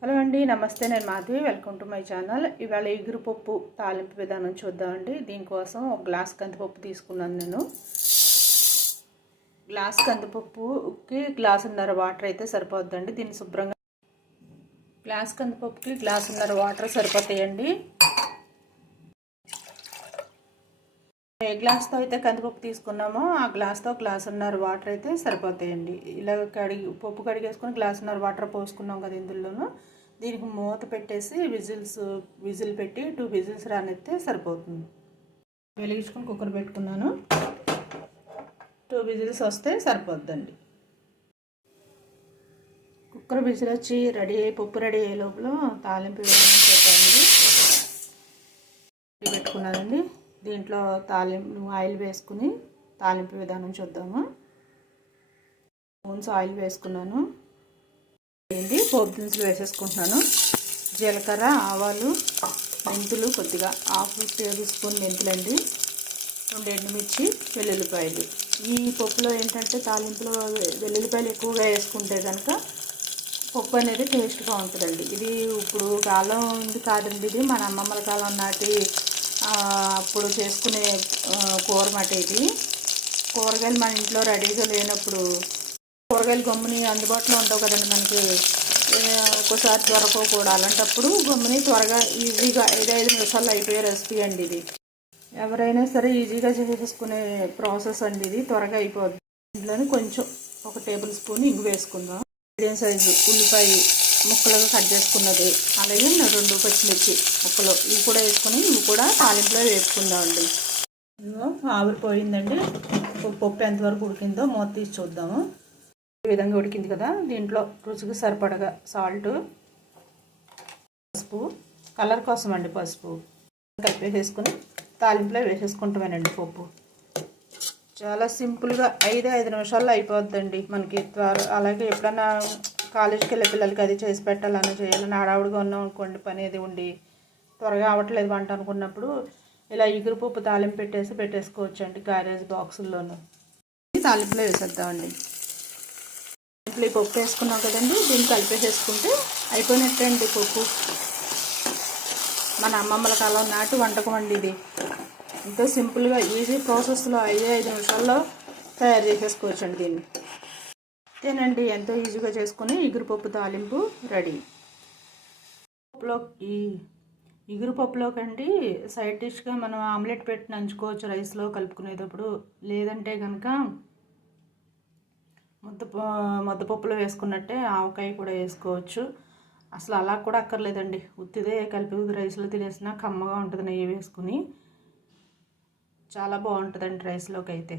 Hello అండి నమస్తే. నేను Madhavi. Welcome to my channel. ఇవాళ ఎగురుపప్పు తాలింపు విధానం చూద్దామండి. దీనికోసం ఒక గ్లాస్ కందిపప్పు తీసుకున్నాను నేను. గ్లాస్ కందిపప్పుకి గ్లాసున్నర వాటర్ అయితే సరిపోద్దండి. దీన్ని శుభ్రంగా గ్లాస్ కందిపప్పుకి గ్లాసున్నర వాటర్ సరిపోతాయండి. ఏ గ్లాస్తో అయితే కందిపప్పు తీసుకున్నామో ఆ గ్లాస్తో గ్లాసున్నర వాటర్ అయితే సరిపోతాయండి. ఇలా కడిగి పప్పు కడిగేసుకొని గ్లాసున్నర వాటర్ పోసుకున్నాం కదా ఇందులోనూ. దీనికి మూత పెట్టేసి విజిల్స్ విజిల్ పెట్టి టూ విజిల్స్ రానిస్తే సరిపోతుంది. వెలిగించుకొని కుక్కర్ పెట్టుకున్నాను. టూ విజిల్స్ వస్తే సరిపోద్దండి. కుక్కర్ విజిల్ వచ్చి రెడీ అయ్యి పప్పు రెడీ అయ్యే లోపల తాలింపు విధానం పెట్టుకున్నానండి. దీంట్లో తాలింపు ఆయిల్ వేసుకుని తాలింపు విధానం చూద్దాము? స్పూన్స్ ఆయిల్ వేసుకున్నాను. ఏంటి పోపు దినుసులు వేసేసుకుంటున్నాను. జీలకర్ర ఆవాలు మెంతులు కొద్దిగా హాఫ్ టేబుల్ స్పూన్ మెంతులండి రెండు ఎండుమిర్చి వెల్లుల్లిపాయలు. ఈ పప్పులో ఏంటంటే తాలింపులో వెల్లుల్లిపాయలు ఎక్కువగా వేసుకుంటే కనుక పప్పు అనేది టేస్ట్గా ఉంటుందండి. ఇది ఇప్పుడు కాలం ఉంది కాదండి. ఇది మన అమ్మమ్మల కాలం నాటి అప్పుడు చేసుకునే కూర మాట ఇది. కూరగాయలు మన ఇంట్లో రెడీగా లేనప్పుడు కూరగాయలు గమ్ముని అందుబాటులో ఉండవు కదండి మనకి. ఒక్కోసారి దొరకవు కూడా అలాంటప్పుడు గమ్ముని త్వరగా ఈజీగా ఐదు ఐదు నిమిషాల్లో అయిపోయే రెసిపీ అండి ఇది. ఎవరైనా సరే ఈజీగా చేసేసుకునే ప్రాసెస్ అండి ఇది. త్వరగా అయిపోద్ది. ఇంట్లోనే కొంచెం ఒక టేబుల్ స్పూన్ ఇంగు వేసుకుందాం. మీడియం సైజు ఉల్లిపాయ ముక్కలుగా కట్ చేసుకున్నది. అలాగే రెండు పచ్చిమిర్చి ముక్కలు. ఇవి కూడా వేసుకొని ఇవి కూడా తాలింపులో వేసుకుందామండి. ఆవిరిపోయిందండి పప్పు ఎంతవరకు ఉడికిందో మూత తీసి చూద్దాము. ఈ విధంగా ఉడికింది కదా దీంట్లో రుచికి సరిపడగా సాల్ట్ పసుపు కలర్ కోసం అండి పసుపు. కలిపేసేసుకుని తాలింపులో వేసేసుకుంటామేనండి పప్పు. చాలా సింపుల్గా ఐదు ఐదు నిమిషాల్లో అయిపోద్దండి మనకి త్వర. అలాగే ఎప్పుడన్నా కాలేజీకి వెళ్ళే పిల్లలకి అది చేసి పెట్టాలని చేయాలని హడావుడిగా ఉన్నాం అనుకోండి పని అది ఉండి త్వరగా అవ్వట్లేదు వంట అనుకున్నప్పుడు ఇలా ఎగురుపప్పు తాలింపు పెట్టేసి పెట్టేసుకోవచ్చు అండి గ్యారేజ్ బాక్సుల్లోనూ. తాలింపులో వేసేద్దామండి. ఇంట్లో ఈ పప్పు వేసుకున్నాం కదండి దీన్ని కలిపేసేసుకుంటే అయిపోయినట్టండి పప్పు. మన అమ్మమ్మల కాలం నాటి వంటకం అండి ఇది. ఎంతో సింపుల్గా ఈజీ ప్రాసెస్లో ఐదు ఐదు నిమిషాల్లో తయారు చేసేసుకోవచ్చు అండి దీన్ని. అంతేనండి ఎంతో ఈజీగా చేసుకుని ఇగురుపప్పు తాలింపు రెడీ. పప్పులో ఈ ఇగురుపప్పులోకండి సైడ్ డిష్గా మనం ఆమ్లెట్ పెట్టి నంచుకోవచ్చు రైస్లో కలుపుకునేటప్పుడు. లేదంటే కనుక ముద్ద ముద్దపప్పులో వేసుకున్నట్టే ఆవకాయ కూడా వేసుకోవచ్చు. అసలు అలా కూడా అక్కర్లేదండి. ఉత్తిదే కలిపి రైస్లో తినేసినా కమ్మగా ఉంటుంది నెయ్యి వేసుకుని. చాలా బాగుంటుందండి రైస్లోకి అయితే